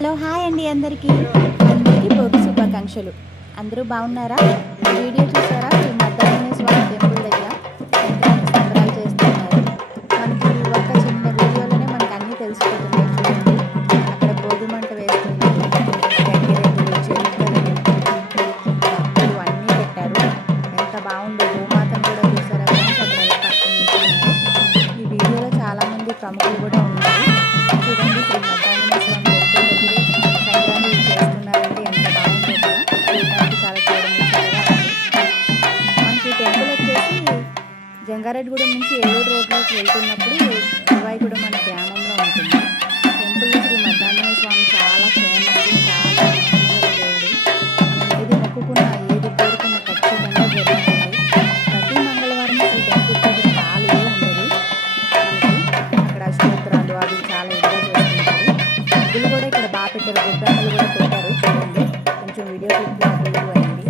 Hello hi అండి అందరికీ. అందరికీ భోగి శుభాకాంక్షలు. అందరూ బాగున్నారా? వీడియో చూసారా? శ్రీ మద్దాంజనేయ స్వామి టెంపుల్ దగ్గర సంక్రాంతి సంబరాలు చేస్తున్నారు. మనకి ఈ ఒక్క చిన్న వీడియోలోనే మనకు అన్నీ తెలిసిపోతున్నాయి చూడండి. అక్కడ భోగి మంట వేస్తున్నారు గంగిరెద్దులు అన్నీ పెట్టారు. ఎంత బాగుందో భూమాతను కూడా చూసారా? ఈ వీడియోలో చాలామంది ప్రముఖులు కూడా ఉన్నారు. చూడండి జంగారెడ్డిగూడెం నుంచి ఏలూరు రోడ్లోకి వెళ్తున్నప్పుడు శివాయిగూడెం అనే గ్రామంలో ఉంటుంది. టెంపుల్ శ్రీ మద్దాంజనేయ స్వామి చాలా ఫేమస్ చాలా దేవుడు. ఏది మొక్కుకున్న ఏది కోరుకున్న ఖచ్చితంగా జరుగుతుంది. ప్రతి మంగళవారం ఈ టెంపుల్ దగ్గర ఖాళీ ఉండదు. ఇక్కడ అక్కడ అవి చాలా ఎంజాయ్ చేస్తుంటారు ముగ్గులు కూడా ఇక్కడ బాగా పెట్టారు. గొబ్బెమ్మలు కూడా పెట్టారు. చూడండి. కొంచెం వీడియో క్లిప్ అయింది